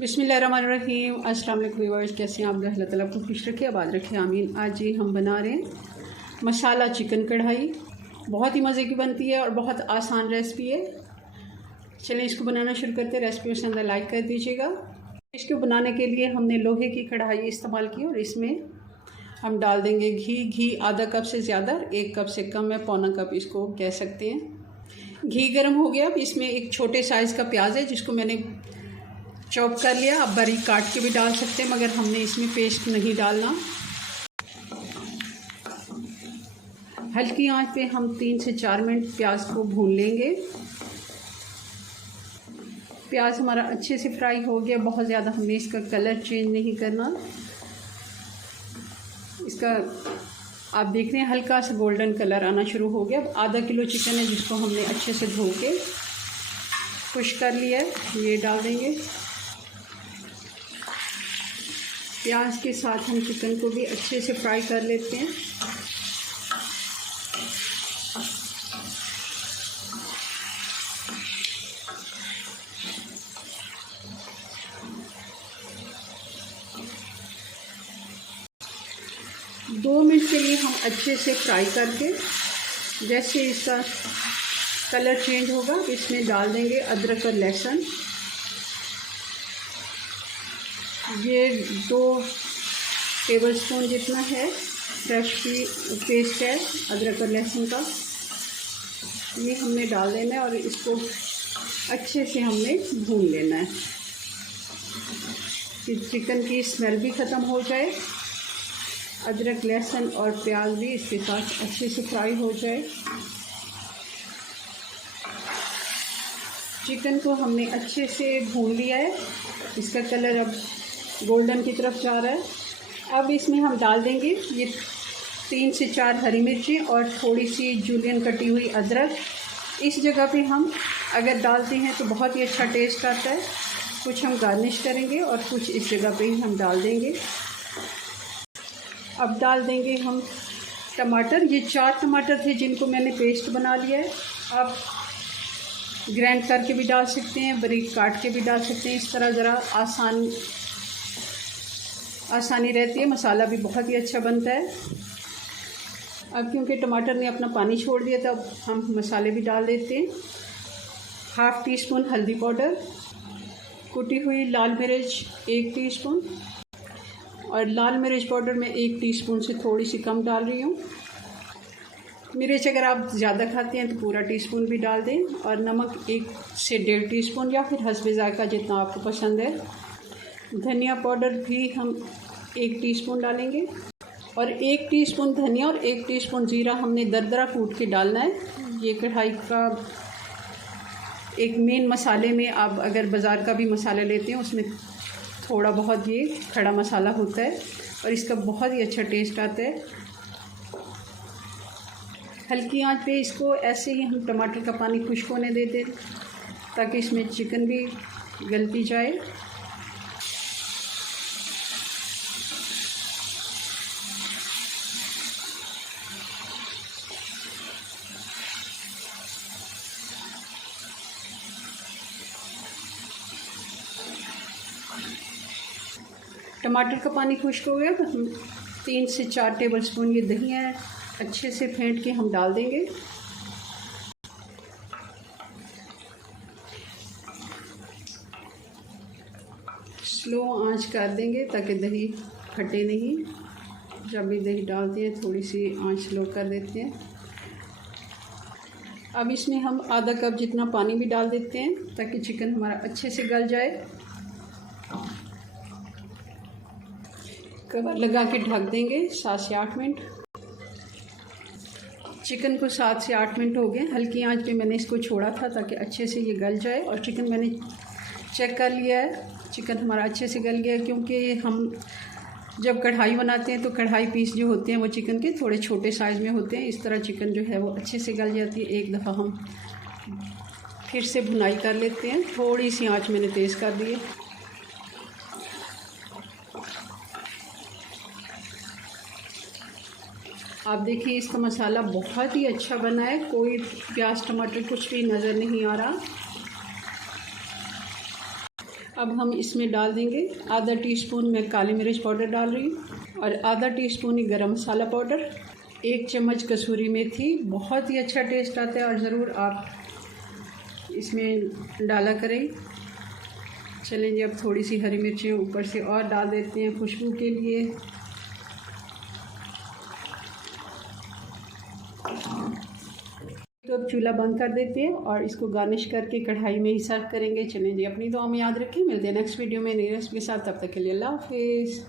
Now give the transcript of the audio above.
बिस्मिल्लाहिर्रहमानिर्रहीम। अस्सलाम वालेकुम व्यूअर्स, कैसे हैं आप? अल्लाह ताला को खुश रखे, आबाद रखे, आमीन। आज ये हम बना रहे हैं मसाला चिकन कढ़ाई। बहुत ही मज़े की बनती है और बहुत आसान रेसिपी है। चलिए इसको बनाना शुरू करते हैं। रेसिपी पसंद है लाइक कर दीजिएगा। इसको बनाने के लिए हमने लोहे की कढ़ाई इस्तेमाल की और इसमें हम डाल देंगे घी आधा कप से ज़्यादा, 1 कप से कम है, पौना कप इसको कह सकते हैं। घी गर्म हो गया। अब इसमें एक छोटे साइज़ का प्याज है जिसको मैंने चॉप कर लिया। आप बारीक काट के भी डाल सकते हैं, मगर हमने इसमें पेस्ट नहीं डालना। हल्की आंच पे हम 3 से 4 मिनट प्याज को भून लेंगे। प्याज हमारा अच्छे से फ्राई हो गया। बहुत ज़्यादा हमने इसका कलर चेंज नहीं करना। इसका आप देख रहे हैं हल्का सा गोल्डन कलर आना शुरू हो गया। अब आधा किलो चिकन है जिसको हमने अच्छे से धो के खुश कर लिया है, ये डाल देंगे। प्याज के साथ हम चिकन को भी अच्छे से फ्राई कर लेते हैं। दो मिनट के लिए हम अच्छे से फ्राई करके, जैसे इसका कलर चेंज होगा इसमें डाल देंगे अदरक और लहसुन। ये 2 टेबलस्पून जितना है फ्रेश की पेस्ट है अदरक और लहसुन का, ये हमने डाल देना है और इसको अच्छे से हमने भून लेना है कि चिकन की स्मेल भी ख़त्म हो जाए, अदरक लहसुन और प्याज भी इसके साथ अच्छे से फ्राई हो जाए। चिकन को हमने अच्छे से भून लिया है, इसका कलर अब गोल्डन की तरफ जा रहा है। अब इसमें हम डाल देंगे ये 3 से 4 हरी मिर्ची और थोड़ी सी जूलियन कटी हुई अदरक। इस जगह पे हम अगर डालते हैं तो बहुत ही अच्छा टेस्ट आता है। कुछ हम गार्निश करेंगे और कुछ इस जगह पे ही हम डाल देंगे। अब डाल देंगे हम टमाटर। ये 4 टमाटर थे जिनको मैंने पेस्ट बना लिया है। आप ग्राइंड करके भी डाल सकते हैं, बारीक काट के भी डाल सकते हैं। इस तरह ज़रा आसानी रहती है, मसाला भी बहुत ही अच्छा बनता है। अब क्योंकि टमाटर ने अपना पानी छोड़ दिया था, अब हम मसाले भी डाल देते हैं। 1/2 टीस्पून हल्दी पाउडर, कुटी हुई लाल मिर्च 1 टीस्पून, और लाल मिर्च पाउडर मैं 1 टीस्पून से थोड़ी सी कम डाल रही हूँ। मिर्च अगर आप ज़्यादा खाते हैं तो पूरा टीस्पून भी डाल दें। और नमक 1 से 1.5 टीस्पून या फिर हस्बे ज़ायक़ा जितना आपको पसंद है। धनिया पाउडर भी हम 1 टीस्पून डालेंगे और 1 टीस्पून धनिया और 1 टीस्पून ज़ीरा हमने दरदरा कूट के डालना है। ये कढ़ाई का एक मेन मसाले में, आप अगर बाज़ार का भी मसाला लेते हैं उसमें थोड़ा बहुत ये खड़ा मसाला होता है और इसका बहुत ही अच्छा टेस्ट आता है। हल्की आंच पे इसको ऐसे ही हम टमाटर का पानी खुश्क होने दे दें ताकि इसमें चिकन भी गलती जाए। टमाटर का पानी खुश्क हो गया तो हम 3 से 4 टेबलस्पून ये दही है अच्छे से फेंट के हम डाल देंगे। स्लो आंच कर देंगे ताकि दही फटे नहीं। जब भी दही डालते हैं थोड़ी सी आंच स्लो कर देते हैं। अब इसमें हम आधा कप जितना पानी भी डाल देते हैं ताकि चिकन हमारा अच्छे से गल जाए। कवर लगा के ढक देंगे 7 से 8 मिनट। चिकन को 7 से 8 मिनट हो गए। हल्की आंच पे मैंने इसको छोड़ा था ताकि अच्छे से ये गल जाए। और चिकन मैंने चेक कर लिया है, चिकन हमारा अच्छे से गल गया है। क्योंकि हम जब कढ़ाई बनाते हैं तो कढ़ाई पीस जो होते हैं वो चिकन के थोड़े छोटे साइज़ में होते हैं। इस तरह चिकन जो है वो अच्छे से गल जाती है। एक दफ़ा हम फिर से भुनाई कर लेते हैं। थोड़ी सी आँच मैंने तेज़ कर दी है। आप देखिए इसका मसाला बहुत ही अच्छा बना है, कोई प्याज टमाटर कुछ भी नज़र नहीं आ रहा। अब हम इसमें डाल देंगे आधा टीस्पून मैं काली मिर्च पाउडर डाल रही हूँ और आधा टीस्पून ही गरम मसाला पाउडर, 1 चम्मच कसूरी मेथी। बहुत ही अच्छा टेस्ट आता है और ज़रूर आप इसमें डाला करें। चलें जी, अब थोड़ी सी हरी मिर्चें ऊपर से और डाल देते हैं खुशबू के लिए। तो अब चूल्हा बंद कर देते हैं और इसको गार्निश करके कढ़ाई में ही सर्व करेंगे। चलें जी, अपनी दुआ में याद रखें। मिलते हैं नेक्स्ट वीडियो में नई रेसिपी के साथ। तब तक के लिए अल्लाह हाफिज़।